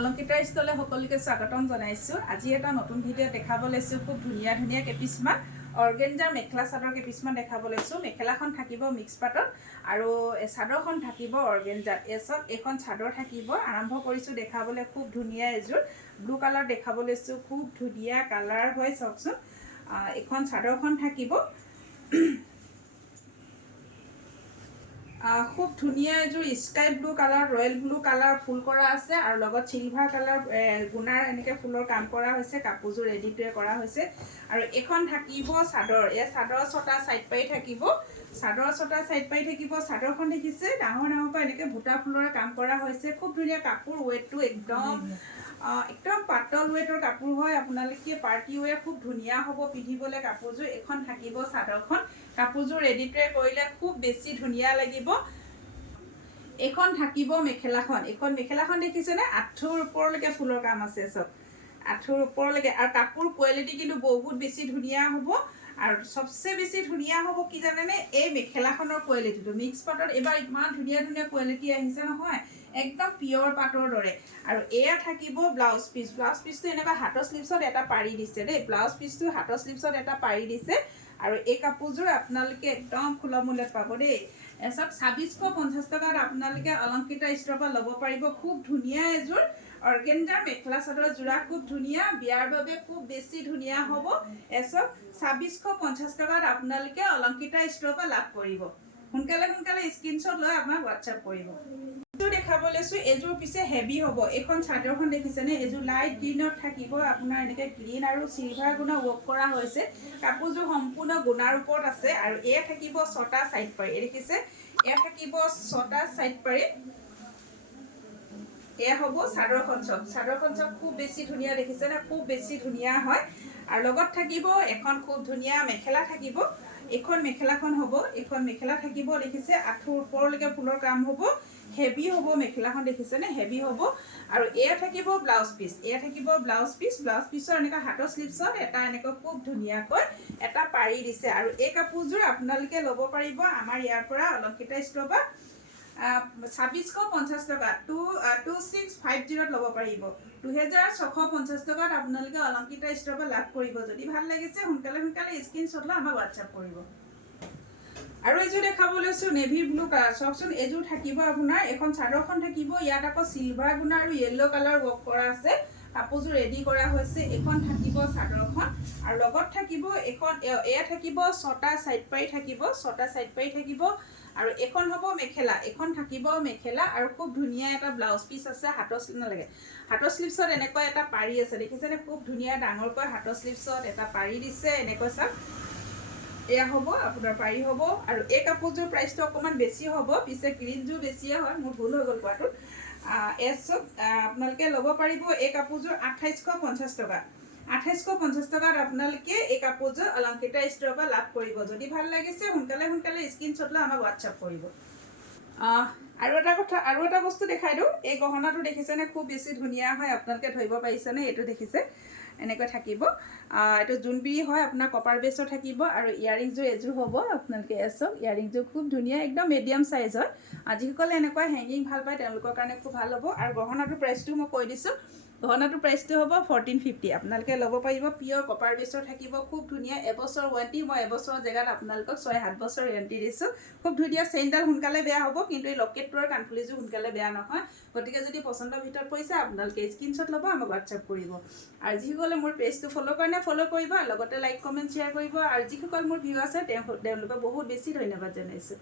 অলংকিতা ষ্টলে সকলোকে স্বাগতম জনাইছোঁ। আজি এটা নতুন ভিডিঅ' দেখাব লৈছোঁ। খুব ধুনীয়া ধুনীয়া কেইপিছমান অৰ্গেঞ্জাৰ মেখেলা চাদৰ কেইপিছমান দেখাব লৈছোঁ। মেখেলাখন থাকিব মিক্স পাটত আৰু চাদৰখন থাকিব অৰ্গেঞ্জাত। এইখন চাদৰ থাকিব। আৰম্ভ কৰিছোঁ দেখাবলৈ। খুব ধুনীয়া এযোৰ ব্লু কালাৰ দেখাব লৈছোঁ। খুব ধুনীয়া কালাৰ হয়, চাওকচোন। এইখন চাদৰখন থাকিব খুব ধুনীয়া এযোৰ sky blue colour, royal blue colour ফুল কৰা আছে আৰু লগত চিলভাৰ কালাৰ গুণাৰ এনেকৈ ফুলৰ কাম কৰা হৈছে। কাপোৰযোৰ ৰেডিটোৱে কৰা হৈছে আৰু এইখন থাকিব চাদৰ। এই চাদৰ ছটা চাইড পাৰি থাকিব। চাদৰ ছটা চাইড পাৰি থাকিব। চাদৰখন দেখিছে ডাঙৰ ডাঙৰকৈ এনেকৈ বুটা ফুলৰে কাম কৰা হৈছে। খুব ধুনীয়া কাপোৰ। ৱেটটো একদম পাতল ৱেটৰ কাপোৰ হয়। আপোনালোকে পাৰ্টি ৱেৰ খুব ধুনীয়া হ'ব পিন্ধিবলৈ কাপোৰযোৰ। এইখন থাকিব চাদৰখন। কাপোৰযোৰ ৰেডিটোৱে কৰিলে খুব বেছি ধুনীয়া লাগিব। এইখন থাকিব মেখেলাখন। এইখন মেখেলাখন দেখিছেনে? আঁঠুৰ ওপৰলৈকে ফুলৰ কাম আছে চব। আঁঠুৰ ওপৰলৈকে আৰু কাপোৰ কোৱালিটি কিন্তু বহুত বেছি ধুনীয়া হ'ব। আৰু চবচে বেছি ধুনীয়া হ'ব কি জানেনে? এই মেখেলাখনৰ কোৱালিটিটো। মিক্স পাটত এইবাৰ ইমান ধুনীয়া ধুনীয়া কোৱালিটি আহিছে নহয়, একদম পিয়ৰ পাটৰ দৰে। আৰু এয়া থাকিব ব্লাউজ পিচ। ব্লাউজ পিচটো এনেকুৱা হাতৰ স্লিভছত এটা পাৰি দিছে দেই। ব্লাউজ পিচটো হাতৰ স্লিভছত এটা পাৰি দিছে আৰু এই কাপোৰযোৰ আপোনালোকে একদম সুলভ মূল্যত পাব দেই। 2650 টকাত আপোনালোকে অলংকিতা ষ্টৰৰ পৰা ল'ব পাৰিব। খুব ধুনীয়া এযোৰ অৰ্গেঞ্জাৰ মেখেলা চাদৰ যোৰা। খুব ধুনীয়া, বিয়াৰ বাবে খুব বেছি ধুনীয়া হ'ব। 2650 টকাত আপোনালোকে অলংকিতা ষ্টৰৰ পৰা লাভ কৰিব। সোনকালে সোনকালে স্ক্ৰীনশ্বট লৈ আমাক হোৱাটছআপ কৰিব। দেখাব লৈছোঁ। এইযোৰ পিছে হেভি হ'ব। এইখন চাদৰখন দেখিছেনে? এইযোৰ লাইট গ্ৰীণত থাকিব। আপোনাৰ এনেকৈ গ্ৰীণ আৰু চিলভাৰ গুণৰ ৱৰ্ক কৰা হৈছে। কাপোৰযোৰ সম্পূৰ্ণ গুণাৰ ওপৰত আছে আৰু এয়া থাকিব ছটা চাইড পাৰি। এই দেখিছে? এয়া থাকিব ছটা চাইড পাৰি। এয়া হ'ব চাদৰখন চব। চাদৰখন চব খুব বেছি ধুনীয়া দেখিছেনে? খুব বেছি ধুনীয়া হয়। আৰু লগত থাকিব এখন খুব ধুনীয়া মেখেলা থাকিব। এইখন মেখেলাখন হ'ব। এইখন মেখেলা থাকিব। দেখিছে? আঁঠুৰ ওপৰলৈকে ফুলৰ কাম হ'ব। হেভি হ'ব মেখেলাখন, দেখিছেনে? হেভি হ'ব। আৰু এয়া থাকিব ব্লাউজ পিচ। এয়া থাকিব ব্লাউজ পিচ। ব্লাউজ পিচৰ এনেকুৱা হাতৰ স্লিভছত এটা এনেকৈ খুব ধুনীয়াকৈ এটা পাৰি দিছে। আৰু এই কাপোৰযোৰ আপোনালোকে ল'ব পাৰিব আমাৰ ইয়াৰ পৰা অলংকিতা ষ্টৰৰ পৰা 2650 টকা 2650 ল'ব পাৰিব। 2650 টকাত আপোনালোকে অলংকিতা ষ্টৰৰ পৰা লাভ কৰিব। যদি ভাল লাগিছে সোনকালে সোনকালে স্ক্ৰীনশ্বট লৈ আমাক হোৱাটছআপ কৰিব। আৰু এইযোৰ দেখাব লৈছোঁ নেভি ব্লু কালাৰ। চাওকচোন, এইযোৰ থাকিব আপোনাৰ। এখন চাদৰখন থাকিব। ইয়াত আকৌ চিলভাৰ গুণা আৰু য়েল্ল' কালাৰ ৱৰ্ক কৰা আছে। কাপোৰযোৰ ৰেডি কৰা হৈছে। এইখন থাকিব চাদৰখন আৰু লগত থাকিব এইখন। এয়া থাকিব ছটা চাইড পাৰি থাকিব। ছটা চাইড পাৰি থাকিব আৰু এইখন হ'ব মেখেলা। এইখন থাকিব মেখেলা আৰু খুব ধুনীয়া এটা ব্লাউজ পিচ আছে। হাতৰ নালাগে, হাতৰ স্লিভছত এনেকুৱা এটা পাৰি আছে। দেখিছেনে? খুব ধুনীয়া ডাঙৰকৈ হাতৰ স্লিভছত এটা পাৰি দিছে। এনেকৈ চাওক, এয়া হ'ব আপোনাৰ পাৰি হ'ব। আৰু এই কাপোৰযোৰ প্ৰাইচটো অকণমান বেছি হ'ব। পিছে গ্ৰীণযোৰ বেছিয়ে হয়, মোৰ ভুল হৈ গ'ল কোৱাটোত। আপোনালোকে ল'ব পাৰিব এই কাপোৰযোৰ 2850 টকা। 2850 টকাত আপোনালোকে এই কাপোৰযোৰ অলংকিতা ষ্টৰৰ পৰা লাভ কৰিব। যদি ভাল লাগিছে সোনকালে সোনকালে স্ক্ৰীনশ্বট লৈ আমাক হোৱাটছআপ কৰিব। আৰু এটা বস্তু দেখাই দিওঁ। এই গহনাটো দেখিছেনে? খুব বেছি ধুনীয়া হয়। আপোনালোকে ধৰিব পাৰিছেনে? এইটো দেখিছে? এনেকৈ থাকিব। এইটো জোনবিৰি হয়, আপোনাৰ কপাৰ বেছৰ থাকিব। আৰু ইয়াৰিংযোৰ এযোৰ হ'ব। আপোনালোকে চাওক, ইয়াৰিংযোৰ খুব ধুনীয়া, একদম মিডিয়াম চাইজ হয়। যিসকলে এনেকুৱা হেংগিং ভাল পায় তেওঁলোকৰ কাৰণে খুব ভাল হ'ব। আৰু গহনাটোৰ প্ৰাইচটো মই কৈ দিছোঁ। গহনাটোৰ প্ৰাইচটো হ'ব 1450। আপোনালোকে ল'ব পাৰিব। পিয়ৰ কপাৰ বেছৰ থাকিব। খুব ধুনীয়া, এবছৰ ৱাৰেণ্টি। মই এবছৰৰ জেগাত আপোনালোকক 6-7 বছৰ ৱাৰেণ্টি দিছোঁ। খুব ধুনীয়া। চেইনডাল সোনকালে বেয়া হ'ব, কিন্তু এই লকেটটো আৰু কাণফুলিযোৰ সোনকালে বেয়া নহয়। গতিকে যদি পচন্দৰ ভিতৰত পৰিছে আপোনালোকে স্ক্ৰীনশ্বট ল'ব, আমাক হোৱাটছআপ কৰিব। আৰু যিসকলে মোৰ পেজটো ফ'ল' কৰে নে ফ'ল' কৰিব, লগতে লাইক কমেণ্ট শ্বেয়াৰ কৰিব। আৰু যিসকল মোৰ ভিউ আছে তেওঁলোকক বহুত বেছি ধন্যবাদ জনাইছোঁ।